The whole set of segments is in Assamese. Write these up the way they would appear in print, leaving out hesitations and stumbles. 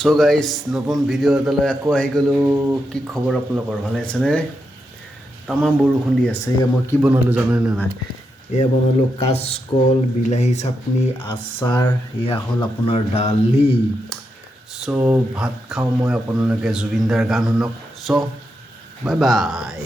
সো গাইজ নতুন ভিডিঅ' এটালৈ আকৌ আহি গ'লোঁ। কি খবৰ আপোনালোকৰ, ভালে আছেনে? তামাম বৰষুণ দি আছে। এয়া মই কি বনালোঁ জানেনে নাই? এয়া বনালোঁ কাচকল, বিলাহী চাটনি, আচাৰ। এয়া হ'ল আপোনাৰ দালি। চ' ভাত খাওঁ মই, আপোনালোকে জুবিনদাৰ গান শুনক। চ' বাই বাই।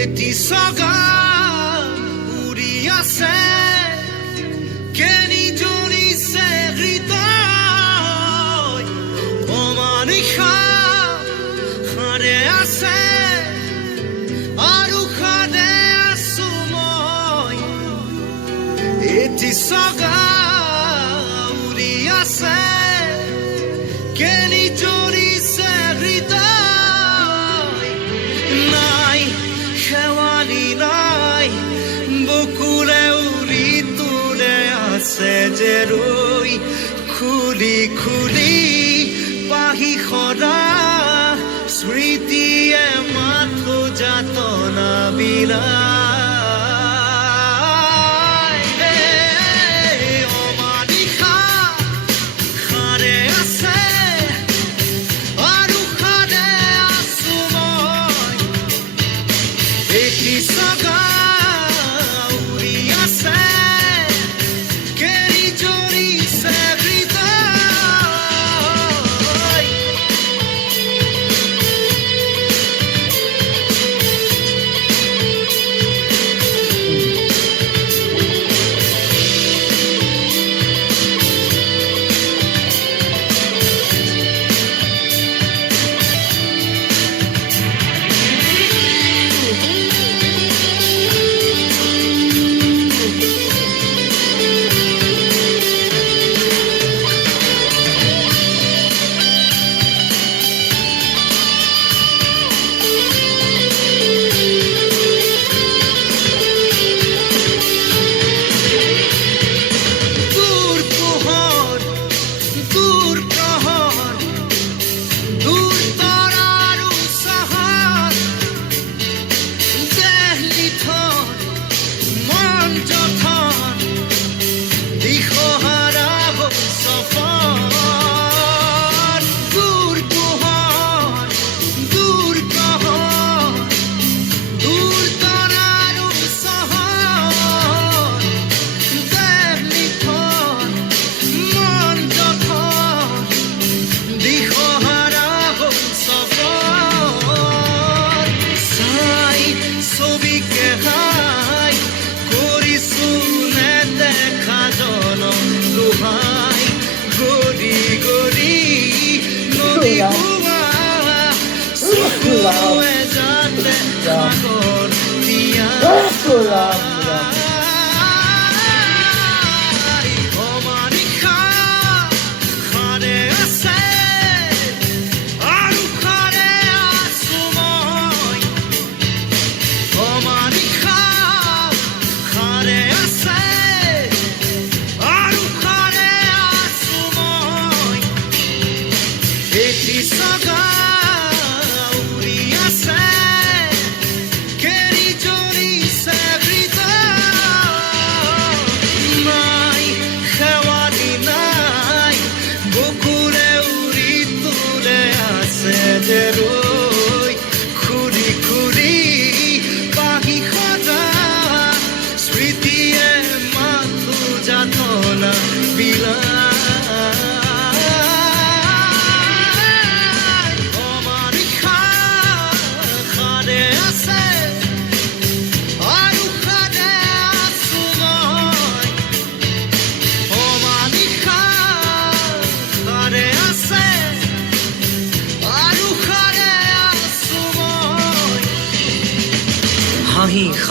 এটি সগা উৰি আছে কেনি জৰিছে হৃদয় অমানিশা সাৰে আছে আৰু সাৰে আছো মই এটি সগা উৰি আছে কেনি জৰিছে হৃদয় নাই শেৱালি নাই বকুলে উৰি তোলে আছে যে ৰৈ খুলি খুলি পাহি সদা স্মৃতিয়ে মাথো যাতনা বিলায় অমানিশা সাৰে আছে আৰু সাৰে আছো মই এটি সগা উৰি আছে কেৰি জৰিছে হৃদয়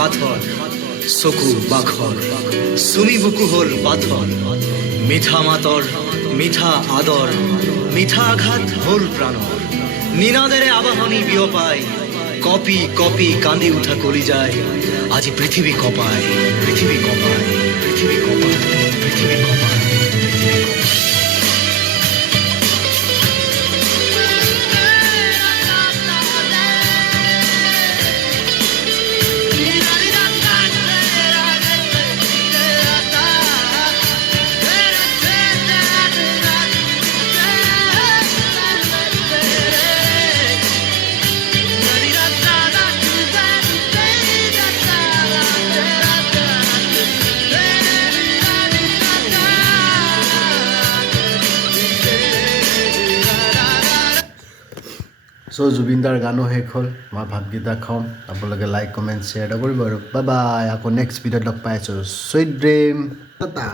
পাথৰ চকু বাঘৰ চুমি বুকু হ'ল পাথৰ মিঠা মাতৰ মিঠা আদৰ মিঠা আঘাত হ'ল প্ৰাণৰ নিনাদেৰে আবাহনী বিয়পাই কপি কপি কান্দি উঠা কলিজাই আজি পৃথিৱী কপাই পৃথিৱী কপাই পৃথিৱী কপাই পৃথিৱী কপাই চ' জুবিনদাৰ গানো শেষ হ'ল মই ভাতকেইটা খাওঁ আপোনালোকে লাইক কমেণ্ট শ্বেয়াৰ এটা কৰিব আৰু বাই বাই আকৌ নেক্সট ভিডিঅ'ত লগ পাই আছোঁ চুইট ড্ৰিম টাটা